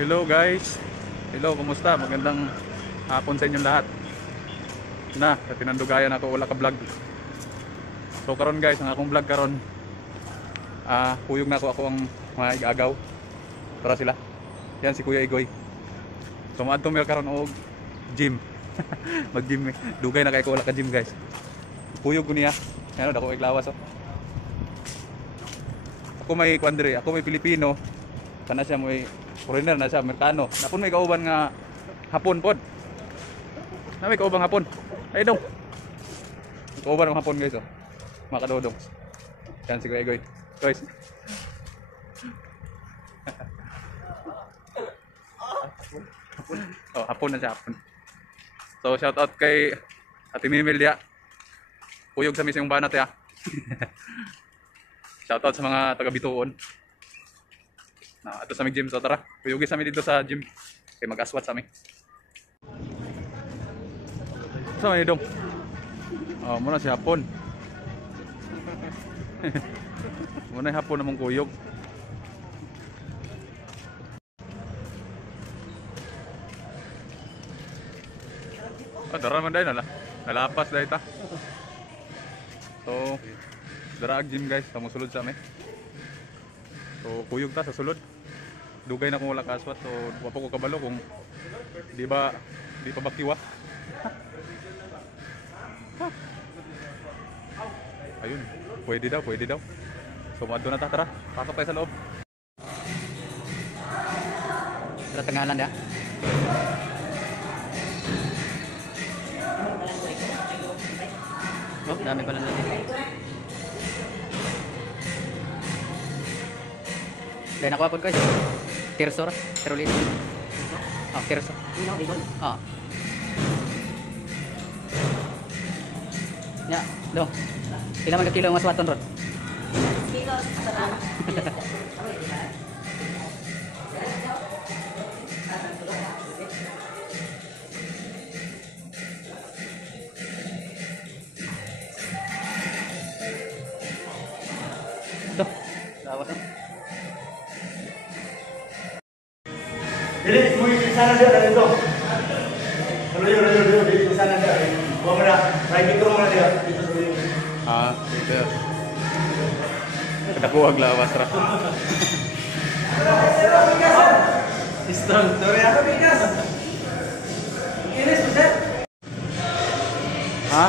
Hello guys. Hello, kumusta? Magandang hapon sa inyong lahat. Na, sa tinandugayan ako wala ka vlog. So karon guys, ang akong vlog karon kuyog na ako ang mga igagaw. Para sila. Yan si Kuya Igoy. So maadto mi karon og gym. Mag-gym. Dugay na kay ko wala ka gym guys. Kuyog ko niya. Ano dako iglawas oh. Ako may kwandre, ako may Pilipino. Kana siya may foreigner na siya, Amerikano. Napon may kauban nga hapon pod. Na may kaubang hapon. Ay dong. Kauban ng hapon guys oh. Mga kadodong. Yan si Kuya Igoy. Guys. Oh, hapon na siya hapon. So shout out kay Ate Mimilia. Kuyog sa mising banat ya. Shout out sa mga taga Bituon. Na ato sa mig gym so tara. Kuyugi sa mi dito sa gym. Kay mag-aswat sa mi. Sa may dong. Oh, muna si hapon. Muna hapon namong kuyog. Dara man dahil nalapas dahil ta. So dara ag gym guys, tamo sulod sa amin. So kuyog ta sa sulod. Dugay na kung wala kaswat, so wapo ko kabalo kung di pa bakiwa. Ayun, pwede daw. So maadto na ta, tara. Pasok tayo sa loob. Tara tenggalan ya. Oh, dami pala natin. Dahil nakuha po guys. Tirso ra. Terulito. Oh, tirso. Oh. Ya, do. Pila man ka kilo ang maswaton ron? Kilo sa Ito. Lawas na. Jadi mau di sana dia ada itu. Kalau dia di sana dia. Gua mana? Lagi ke rumah dia. Itu sebelum. Dito. Kadakuwag lawas ra. Strong. Sorry aku bigas. Ini sudah. Ha?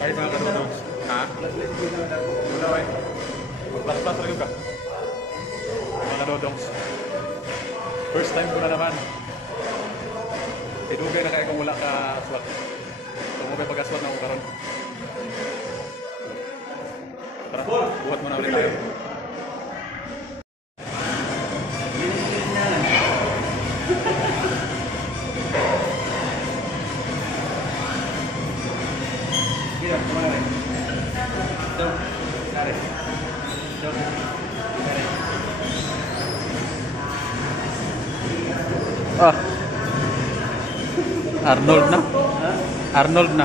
Ay, mga kadudong. Ha? Wala ba eh? Plus-plus talaga ka. Mga kadudong. First time ko na naman. Idugay na kaya kung wala ka aswat. Kung mo ba pag-aswat na ako karon. Tara, buhat mo na ulit tayo. Ah. Arnold na. Arnold na.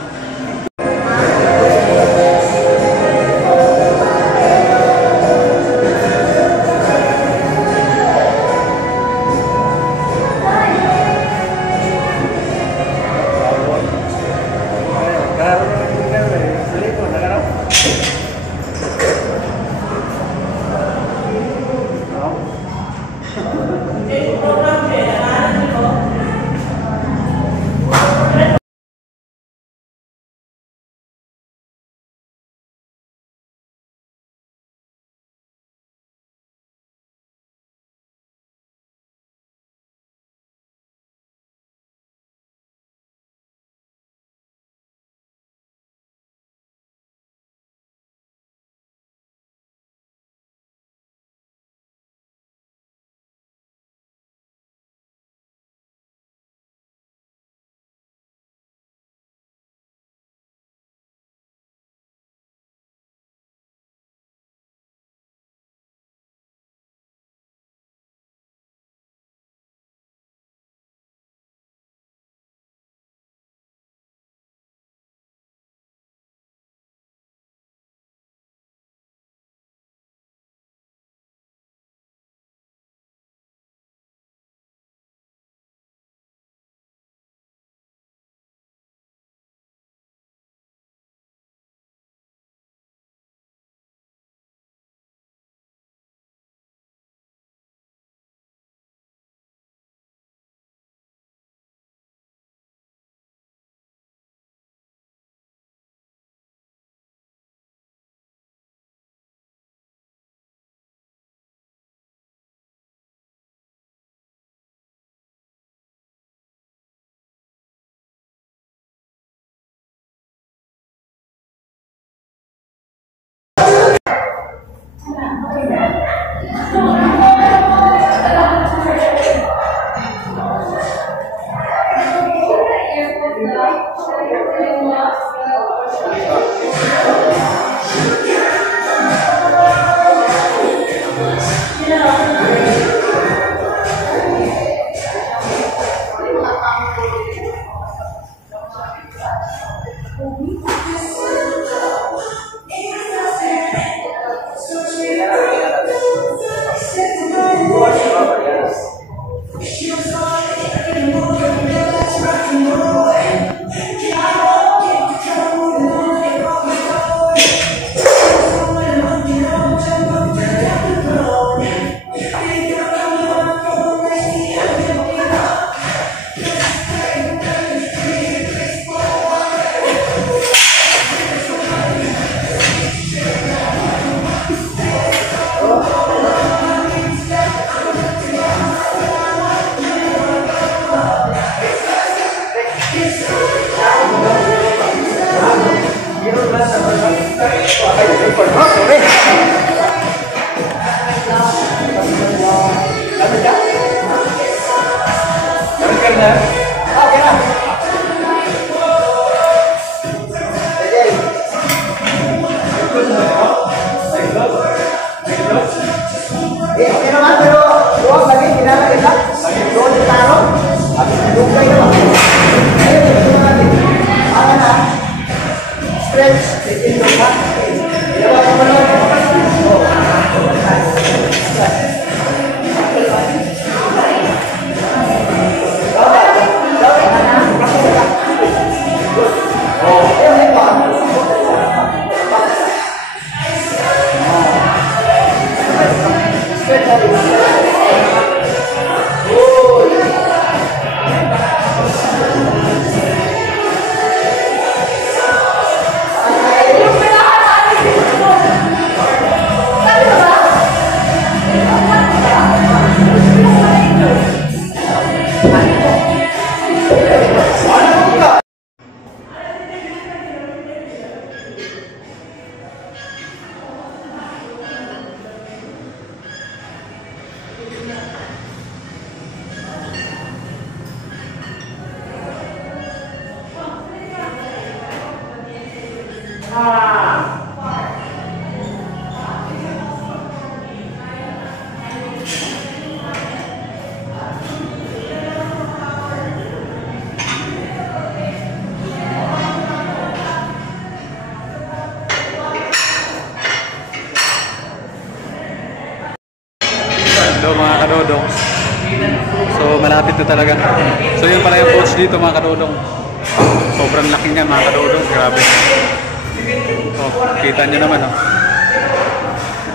Hello mga kadodong. So malapit na talaga. So yun pala yung coach dito mga kadodong. Sobrang laki niya mga kadodong. Grabe. Oh, kita nyo naman oh.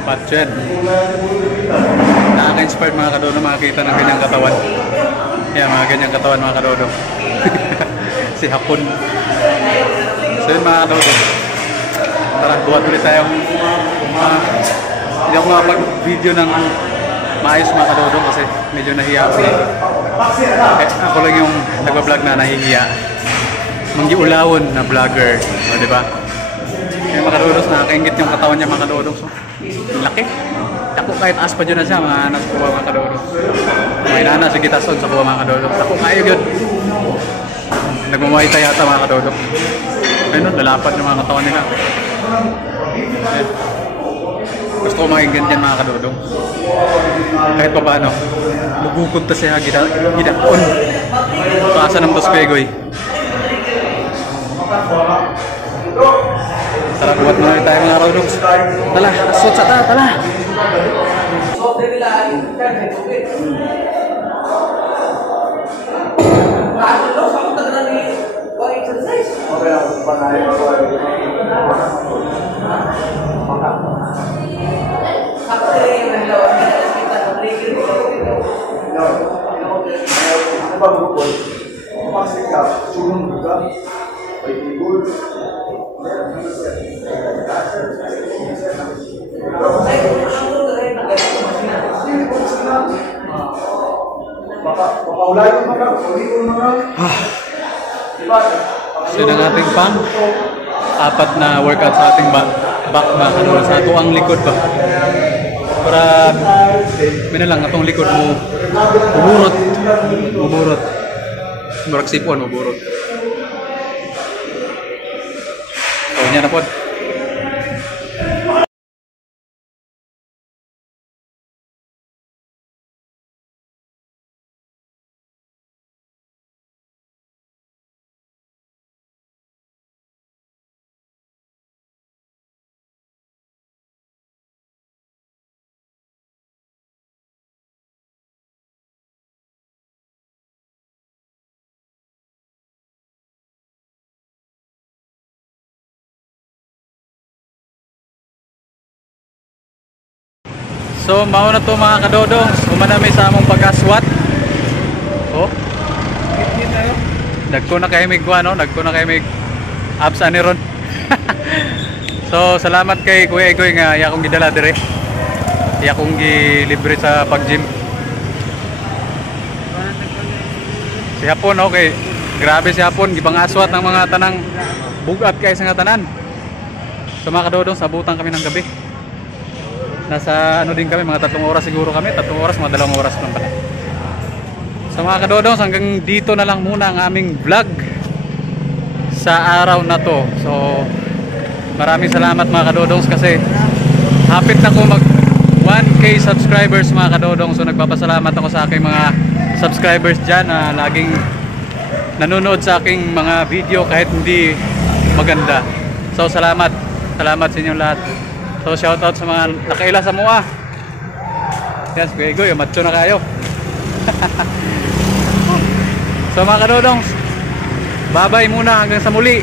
Patchen. Nakaka-inspired mga kadodong makakita ng ganyang katawan. Yan mga ganyang katawan mga kadodong. Si Hapon. So yun mga kadodong. Tara, buhat ulit tayong hindi ako makapag-video ng maayos mga kadodong kasi medyo nahiya ako. Ako lang yung nagbablog na nahihiya. Manggiulawon na vlogger. O, diba? Kaya mga kadodong, nakakaingit yung katawan niya mga kadodong. So, laki. Tako kahit aspa dyan na siya, mga anas kuha mga kadodong. May nana, sige tason sa kuha mga kadodong. Tako kayo yun. Nagmamaita yata mga kadodong. Ayun, lalapad yung mga katawan nila. Ayun. Gusto ko maging ganyan mga kadodong. Kahit pa paano, lugukod ta siya gidakon. Kaasa ng Tospegoy. Tara, buhat muna tayo mga kadodong. Tala, asot sa ta, tala. So yung ating pang apat na workout sa ating back mga kadodong, sa ato ang likod ba para minalang atong likod mo uburot murag sipon uburot. So nya na pod. So mao na to mga kadodong, umanami sa among pag-aswat. Oh. Dagko na kay mig kuano, dagko na kay mig abs ani ron. So salamat kay Kuya Egoy nga iya akong gidala dire. Iya akong gilibre sa pag-gym. Si Hapon okay. Grabe si Hapon gibang aswat ng mga tanang bugat kay sa nga tanan. So mga kadodong, sabutan kami ng gabi. Nasa ano din kami, mga 3 oras siguro kami, 3 oras, mga 2 oras lang pala. So mga kadodong, hanggang dito na lang muna ang aming vlog sa araw na to. So maraming salamat mga kadodong kasi hapit na ko mag 1K subscribers mga kadodong. So nagpapasalamat ako sa aking mga subscribers dyan na laging nanonood sa aking mga video kahit hindi maganda. So salamat sa inyong lahat. So shoutout sa mga nakaila sa mua. Yes, Kuya, macho na kayo. So mga kadodong, bye-bye muna hanggang sa muli.